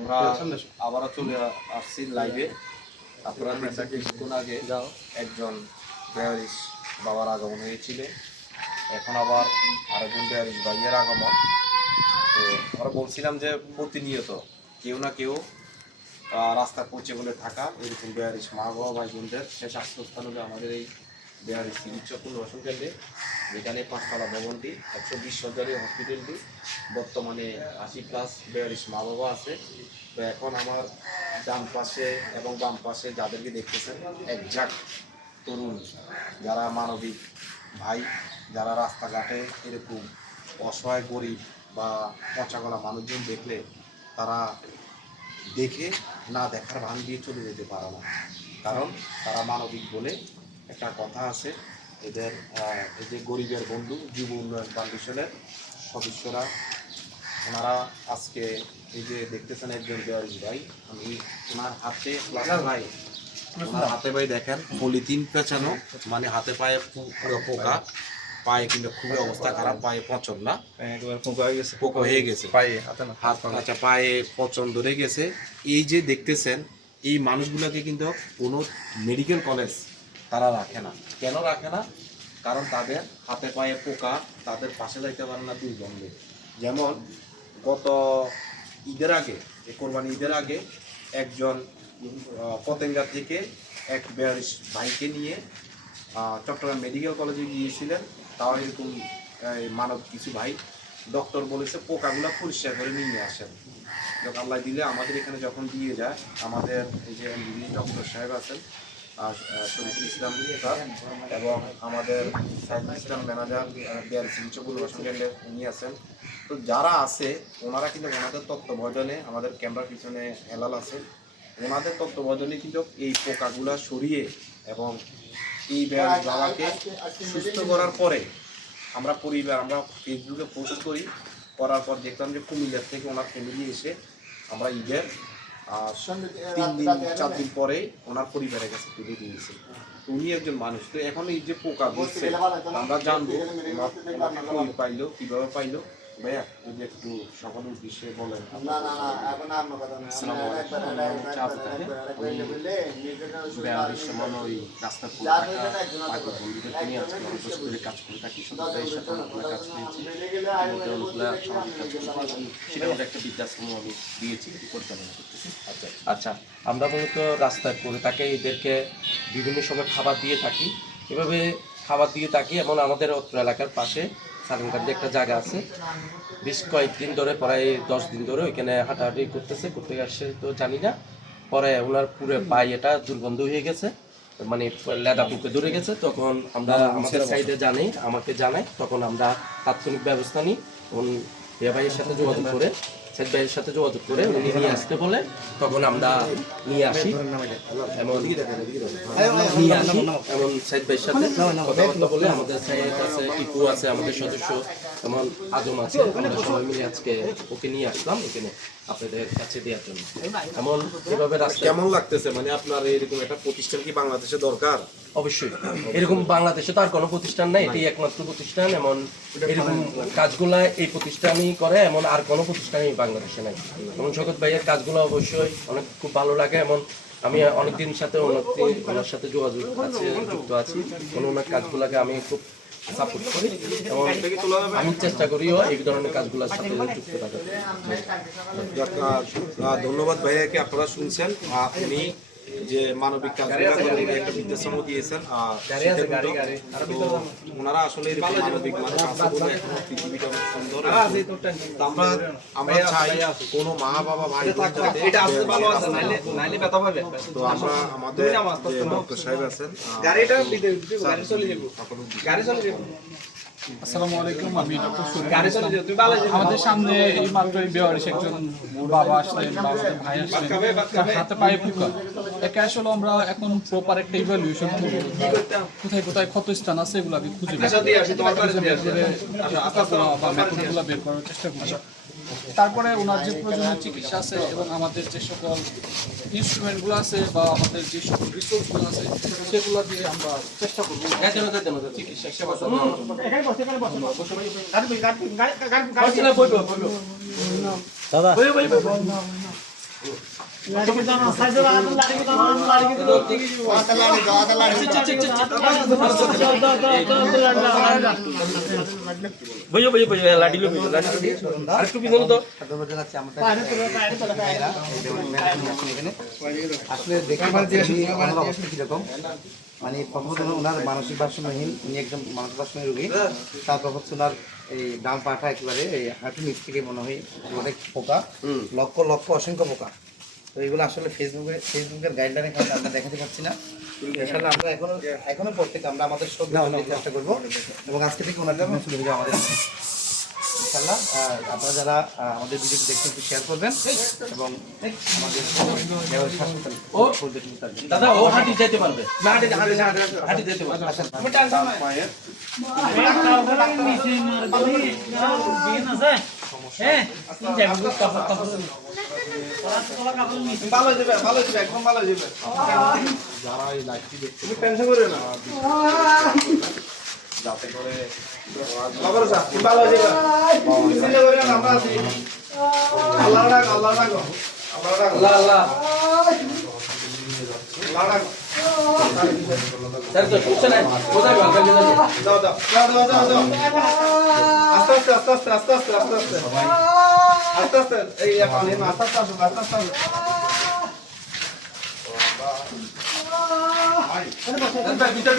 আমরা আবারও চলে আসছি লাইভে। আপনারা দেখছেন কিছুক্ষণ আগে একজন বেয়ারিশ বাবার আগমন হয়েছিল, এখন আবার আরেকজন বেয়ারিশ ভাইয়ের আগমন। তো আমরা বলছিলাম যে প্রতিনিয়ত কেউ না কেউ রাস্তার পৌঁছে বলে থাকা এরকম বেয়ারিশ মা বাবা ভাই বোনদের শেষ আশ্রয়স্থান হলো আমাদের এই বেয়ারিশ চিকিৎসা পুনর্বাসন কেন্দ্রে, যেখানে 5তলা ভবনটি 120 শয্যার হসপিটালটি বর্তমানে 80+ বেয়ারিশ মা বাবা আছে। তো এখন আমার ডান পাশে এবং বাম পাশে যাদেরকে দেখতেছেন একঝাঁক তরুণ যারা মানবিক ভাই, যারা রাস্তাঘাটে এরকম অসহায় গরিব বা পচাগলা মানুষজন দেখলে তারা দেখে না দেখার ভান দিয়ে চলে যেতে পারে না, কারণ তারা মানবিক বলে একটা কথা আছে। এদের এই যে গরিবের বন্ধু যুব উন্নয়ন ফাউন্ডেশনের সদস্যরা, ওনারা আজকে এই যে দেখতেছেন একজন বেয়ারিশ ভাই, আমি ওনার হাতে ভাই ওনার হাতে ভাই দেখেন পলিথিন পেঁচানো, মানে হাতে পায়ে পুরো পোকা, পায়ে কিন্তু খুবই অবস্থা খারাপ, পায়ে পচন না পোকা হয়ে গেছে, পায়ে হাত আচ্ছা পায়ে পচন ধরে গেছে। এই যে দেখতেছেন এই মানুষগুলোকে কিন্তু কোনো মেডিকেল কলেজ তারা রাখে না। কেন রাখে না? কারণ তাদের হাতে পায়ে পোকা, তাদের পাশে যাইতে পারে না দুর্গন্ধে। যেমন গত ঈদের আগে, কোরবানি ঈদের আগে একজন পতেঙ্গা থেকে এক বেয়ারিশ ভাইকে নিয়ে চট্টগ্রাম মেডিকেল কলেজে গিয়েছিলেন। তাও এরকম মানব কিছু ভাই, ডক্টর বলেছে পোকাগুলো পরিষ্কার করে নিয়ে আসেন। আল্লাহ দিলে আমাদের এখানে যখন দিয়ে যায়, আমাদের এই যে এমবিবিএস ডক্টর সাহেব আছেন শরীফুল ইসলাম এবং আমাদের সাইদুল ইসলাম ম্যানেজার বেয়ারিশ চিকিৎসা পুনর্বাসন কেন্দ্রে উনি আছেন। তো যারা আছে ওনারা কিন্তু ওনাদের তত্ত্বাবধানে, আমাদের ক্যামেরার পিছনে হেলাল আছে, ওনাদের তত্ত্বাবধানে কিন্তু এই পোকাগুলা সরিয়ে এবং এই বেয়ারিশ বাবাকে সুস্থ করার পরে আমরা ফেসবুকে পোস্ট করার পর দেখলাম যে কুমিল্লার থেকে ওনার ফ্যামিলি এসে আমরা ঈদের 3-4 দিন পরে ওনার পরিবারের কাছে তুলে দিয়েছে। উনি একজন মানুষ। তো এখন এই যে পোকা বলছে আমরা জানবো পাইলো, কিভাবে পাইলো। ভাইয়া যদি একটু সকলের বিষয়ে বলেন। ওই রাস্তার কাজ করে থাকি, সেটা হলো একটা বৃদ্ধাশ্রম আমি দিয়েছি, পরিচালনা করতেছি। আচ্ছা, আমরা মূলত রাস্তায় করে থাকি, এদেরকে বিভিন্ন সময় খাবার দিয়ে থাকি। এভাবে খাবার দিয়ে থাকি। এমন আমাদের অত্র এলাকার পাশে সালনকান্দি একটা জায়গা আছে, বেশ কয়েকদিন ধরে, প্রায় 10 দিন ধরে ওইখানে হাঁটাহাঁটি করতে আসছে। তো জানি না, পরে ওনার পুরো পায়ে এটা দুর্গন্ধ হয়ে গেছে, মানে লেদা পুকে ধরে গেছে। তখন আমরা আমাদের সাইডে আমাকে জানাই, তখন আমরা তাৎক্ষণিক ব্যবস্থা নিই। ভাইয়ের সাথে যোগাযোগ করে, সাইদ ভাইয়ের সাথে যোগাযোগ করে উনি নিয়ে আসতে বলে, তখন আমরা নিয়ে আসি। এমন সাইদ ভাইয়ের সাথে কথাবার্তা বলে, আমাদের সাইড আছে, টিপু আছে, আমাদের সদস্য যেমন আজম আছে, আমরা সবাই মিলে আজকে ওকে নিয়ে আসলাম এখানে আপনাদের কাছে দেওয়ার জন্য। এমন এভাবে কেমন লাগতেছে? মানে আপনার এরকম একটা প্রতিষ্ঠান কি বাংলাদেশে দরকার? অবশ্যই, এরকম বাংলাদেশে তো আর কোনো প্রতিষ্ঠান নাই, এটাই একমাত্র প্রতিষ্ঠান। এমন এরকম কাজগুলা এই প্রতিষ্ঠানই করে, এমন আর কোনো প্রতিষ্ঠানই বাংলাদেশে নাই। এমন শওকত ভাইয়ের কাজগুলো অবশ্যই অনেক খুব ভালো লাগে। এমন আমি অনেকদিন সাথে ওনার সাথে যুক্ত আছি, ওনার কাজগুলোকে আমি খুব সাপোর্ট করি এবং আমি চেষ্টা করিও এই ধরনের কাজগুলোর সাথে যুক্ত থাকার। ধন্যবাদ ভাইয়াকে। আপনারা শুনছেন উনি যে মানবিক কাজগুলো একটা বৃদ্ধাশ্রম দিয়েছেন, ওনারা আসলে মানবিক মানুষ আছে বলে এখন পৃথিবীটা অনেক সুন্দর। আমরা চাই কোনো মা বাবা ভাই তো আমরা আমাদের ডক্টর সাহেব আছেন। আসসালামু আলাইকুম, আমি ডক্টর শরীফুল। আমাদের সামনে এই মাত্র বেয়ারিশ একজন বাবা আসলেন, ভাই আসলেন, হাতে পায়ে পোকা। একে আসলে আমরা এখন প্রপার একটা ইভ্যালুয়েশন করবো, কোথায় কোথায় ক্ষতস্থান আছে এগুলোকে খুঁজে বের করার চেষ্টা করছি। তারপরে ওনার যে প্রয়োজনীয় চিকিৎসা আছে এবং আমাদের যে সকল ইনস্ট্রুমেন্টগুলো আছে বা আমাদের যে সকল রিসোর্সগুলো আছে সেগুলো দিয়ে আমরা চেষ্টা করবো চিকিৎসা সেবা দাদা। আসলে দেখতে পাচ্ছি ওনার অবস্থা কিরকম, মানে প্রথমত ওনার মানসিক ভারসাম্যহীন, উনি একজন মানসিক ভারসাম্য রোগী। তারপর হচ্ছে ওনার এই ডান পাটা একেবারে এই হাঁটুর নিচ থেকে মনে হয় অনেক পোকা, লক্ষ লক্ষ অসংখ্য পোকা। তো এগুলো আসলে ফেসবুকের গাইডলাইনের কারণে আমরা দেখাতে পারছি না। আসলে আমরা এখনো পর থেকে আমরা আমাদের সব চেষ্টা করবো এবং আজকে থেকে ওনার ট্রিটমেন্ট শুরু হবে আমাদের ইনশাল্লাহ। আপনারা যারা আমাদের ভিডিওটি দেখতে একটু শেয়ার করবেন এবং আমাদের হাসপাতাল দাদা ও হাঁটি যেতে পারবে না, হাঁটি যেতে পারবে। যারা এই লাইভটি দেখতে টেনশন করে না, যাতে করে ভিতরে